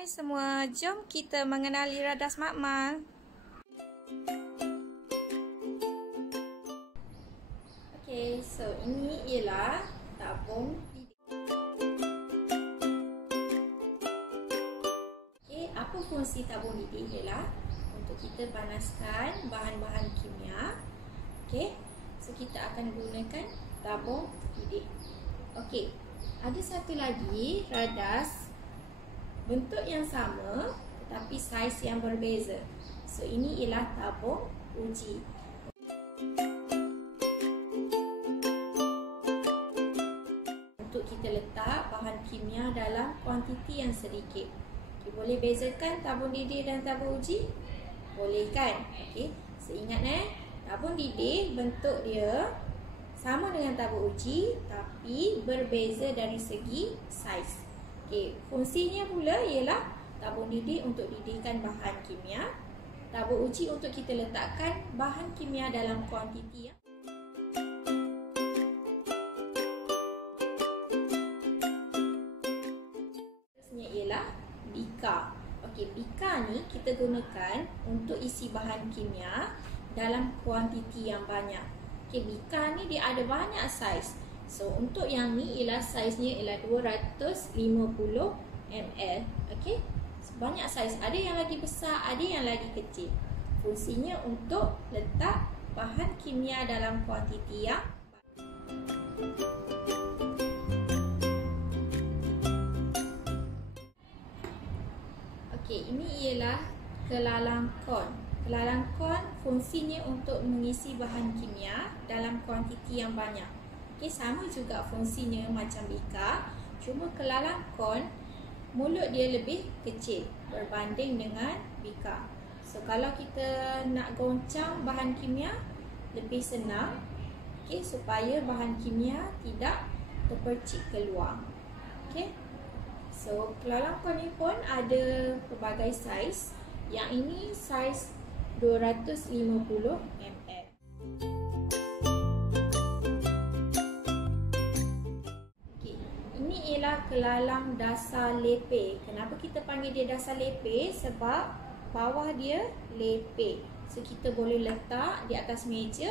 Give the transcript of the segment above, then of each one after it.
Hai semua, jom kita mengenali radas makmal. Okey, so ini ialah tabung didih. Okey, apa fungsi tabung didih ialah untuk kita panaskan bahan-bahan kimia. Okey, so kita akan gunakan tabung didih. Okey, ada satu lagi radas bentuk yang sama tetapi saiz yang berbeza. So ini ialah tabung uji. Untuk kita letak bahan kimia dalam kuantiti yang sedikit. Okay, boleh bezakan tabung didih dan tabung uji? Boleh kan? Okey, so ingat tabung didih bentuk dia sama dengan tabung uji tapi berbeza dari segi saiz. Okay, fungsinya pula ialah tabung didih untuk didihkan bahan kimia, tabung uji untuk kita letakkan bahan kimia dalam kuantiti yang seterusnya ialah bika. Okey, bika ni kita gunakan untuk isi bahan kimia dalam kuantiti yang banyak. Okey, bika ni dia ada banyak saiz. So, untuk yang ni ialah saiznya ialah 250 ml. Okey. So, banyak saiz. Ada yang lagi besar, ada yang lagi kecil. Fungsinya untuk letak bahan kimia dalam kuantiti yang okey, ini ialah kelalang kon. Kelalang kon fungsinya untuk mengisi bahan kimia dalam kuantiti yang banyak. Okay, sama juga fungsinya macam bika, cuma kelalang kon mulut dia lebih kecil berbanding dengan bika. So kalau kita nak goncang bahan kimia lebih senang, okay, supaya bahan kimia tidak terpercik keluar. Okay. So kelalang kon ni pun ada pelbagai saiz. Yang ini saiz 250 ml. Ini ialah kelalang dasar lepe. Kenapa kita panggil dia dasar lepe? Sebab bawah dia lepe. So kita boleh letak di atas meja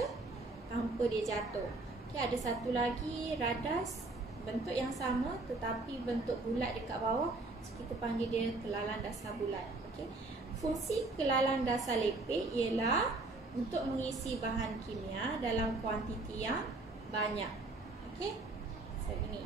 tanpa dia jatuh. Okay, ada satu lagi radas bentuk yang sama tetapi bentuk bulat dekat bawah. So kita panggil dia kelalang dasar bulat. Okay. Fungsi kelalang dasar lepe ialah untuk mengisi bahan kimia dalam kuantiti yang banyak. Okay. So ini.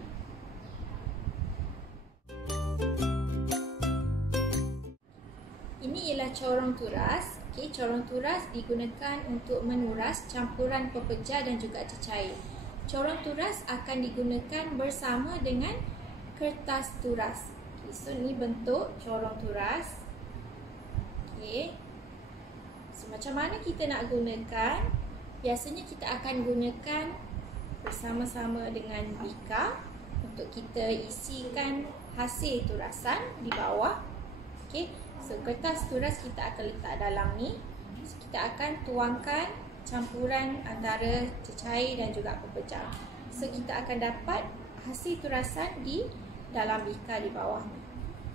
Ini ialah corong turas. Okay, corong turas digunakan untuk menuras campuran pepeja dan juga cecair. Corong turas akan digunakan bersama dengan kertas turas. Okay, so ini bentuk corong turas. Okay. So macam mana kita nak gunakan? Biasanya kita akan gunakan bersama-sama dengan bika untuk kita isikan hasil turasan di bawah. Okay. So kertas turas kita akan letak dalam ni. So, kita akan tuangkan campuran antara cecair dan juga pepeja. So kita akan dapat hasil turasan di dalam bika di bawah ni.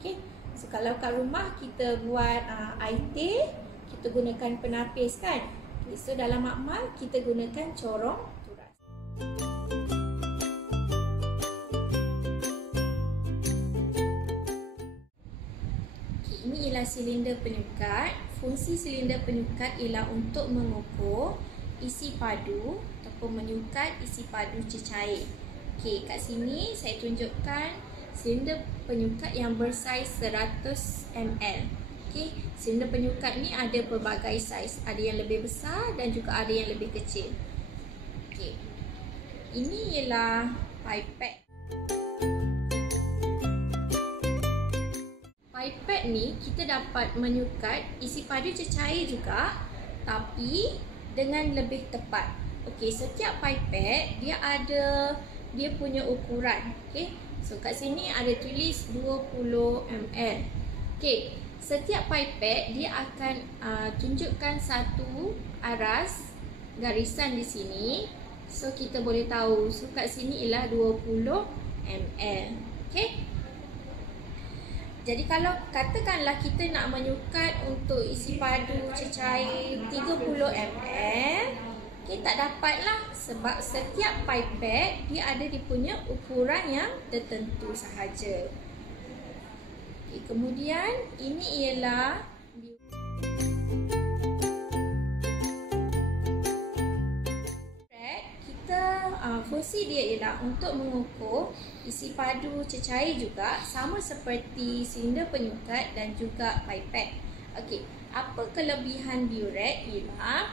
Okay. So kalau kat rumah kita buat air teh, kita gunakan penapis kan. Okay. So dalam makmal kita gunakan corong turas. Ini ialah silinder penyukat. Fungsi silinder penyukat ialah untuk mengukur isi padu ataupun menyukat isi padu cecair. Okey, kat sini saya tunjukkan silinder penyukat yang bersaiz 100 ml. Okey, silinder penyukat ni ada pelbagai saiz. Ada yang lebih besar dan juga ada yang lebih kecil. Okey. Ini ialah pipet. Pipet ni kita dapat menyukat isi padu cecair juga tapi dengan lebih tepat. Okey, setiap pipet dia ada dia punya ukuran. Okey. So kat sini ada tulis 20 ml. Okey, setiap pipet dia akan tunjukkan satu aras garisan di sini. So kita boleh tahu. So kat sini ialah 20 ml. Okey. Jadi kalau katakanlah kita nak menyukat untuk isi padu cecair 30 ml, okay, tak dapatlah sebab setiap pipet dia ada dia punya ukuran yang tertentu sahaja. Okay, kemudian ini ialah fungsi dia ialah untuk mengukur isi padu cecair juga, sama seperti silinder penyukat dan juga pipet. Okey, apa kelebihan biuret ialah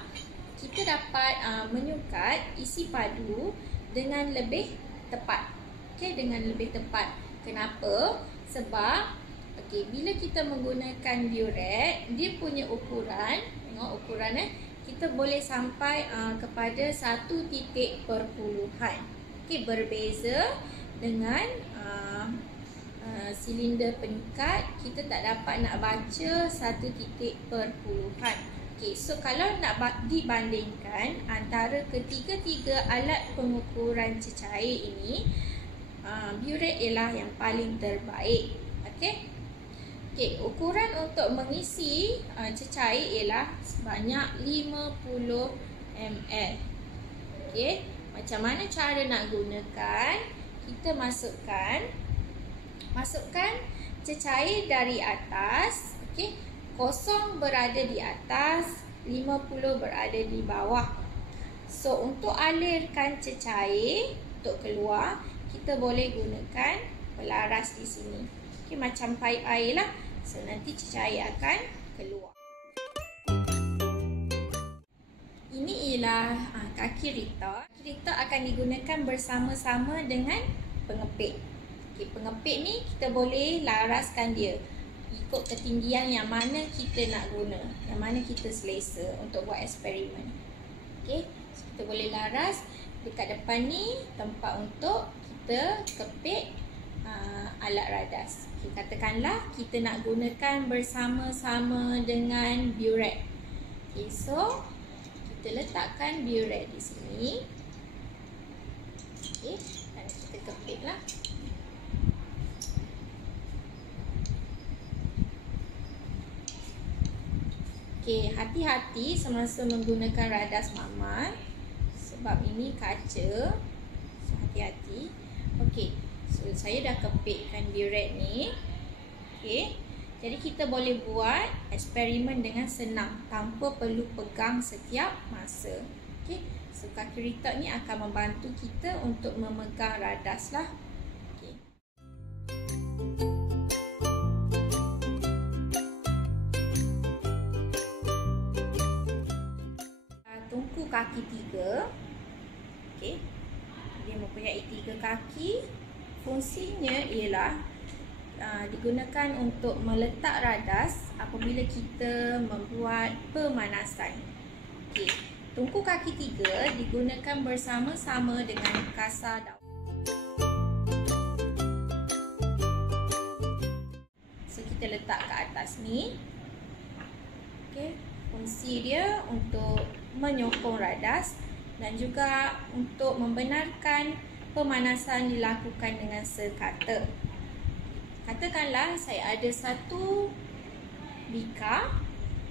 kita dapat menyukat isi padu dengan lebih tepat. Okey, dengan lebih tepat. Kenapa? Sebab bila kita menggunakan biuret, dia punya ukuran, tengok ukuran kita boleh sampai kepada 1 titik perpuluhan. Okey, berbeza dengan silinder penyukat, kita tak dapat nak baca 1 titik perpuluhan. Okey, so kalau nak dibandingkan antara ketiga-tiga alat pengukuran cecair ini, biuret ialah yang paling terbaik. Okey. Okey, ukuran untuk mengisi cecair ialah sebanyak 50 ml. Okey, macam mana cara nak gunakan? Kita masukkan cecair dari atas. Okey, kosong berada di atas, 50 berada di bawah. So untuk alirkan cecair untuk keluar, kita boleh gunakan pelaras di sini. Okey, macam paip air lah. So nanti cecair akan keluar. Ini ialah kaki Rita. Kaki Rita akan digunakan bersama-sama dengan pengepit. Okey, pengepit ni kita boleh laraskan dia ikut ketinggian yang mana kita nak guna, yang mana kita selesa untuk buat eksperimen. Okey, so kita boleh laras. Dekat depan ni tempat untuk kita kepit alat radas. Okay, katakanlah kita nak gunakan bersama-sama dengan biuret. Okay, so kita letakkan biuret di sini. Okay, dan kita kepitlah. Okay, hati-hati semasa menggunakan radas mamat sebab ini kaca. So hati-hati. Okay. So, saya dah kepitkan biuret ni. Okey. Jadi kita boleh buat eksperimen dengan senang tanpa perlu pegang setiap masa. Okey. So kaki Rita ni akan membantu kita untuk memegang radas lah. Okey. Tungku kaki 3. Okey. Dia mempunyai 3 kaki. Fungsinya ialah digunakan untuk meletak radas apabila kita membuat pemanasan. Okey, tungku kaki 3 digunakan bersama-sama dengan kasar daun. So kita letak ke atas ni. Okey, fungsi dia untuk menyokong radas dan juga untuk membenarkan pemanasan dilakukan dengan sekata. Katakanlah saya ada satu bika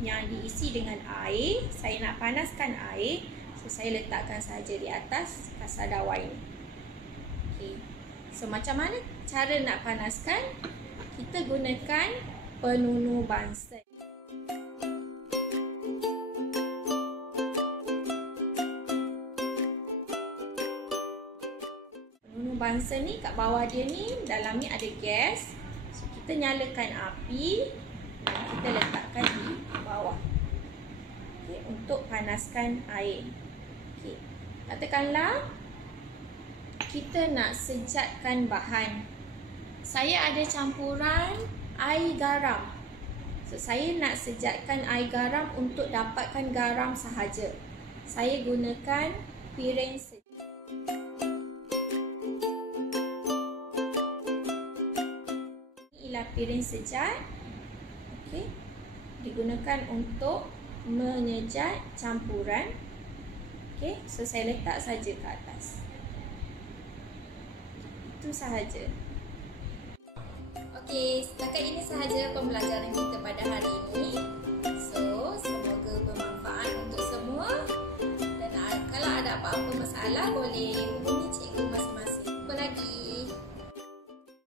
yang diisi dengan air. Saya nak panaskan air. So saya letakkan saja di atas kasar dawai ini. Okay. So macam mana cara nak panaskan? Kita gunakan penunu Bunsen. Bunsen ni kat bawah dia ni, dalam ni ada gas. So kita nyalakan api dan kita letakkan di bawah. Okey, untuk panaskan air. Okey. Katakanlah kita nak sejatkan bahan. Saya ada campuran air garam. So saya nak sejatkan air garam untuk dapatkan garam sahaja. Saya gunakan piring sejat. Piring sejat, okey, digunakan untuk menyejat campuran. Okey, so saya letak saja ke atas. Itu sahaja. Okey, setakat ini sahaja pembelajaran kita pada hari ini. So, semoga bermanfaat untuk semua. Dan kalau ada apa-apa masalah boleh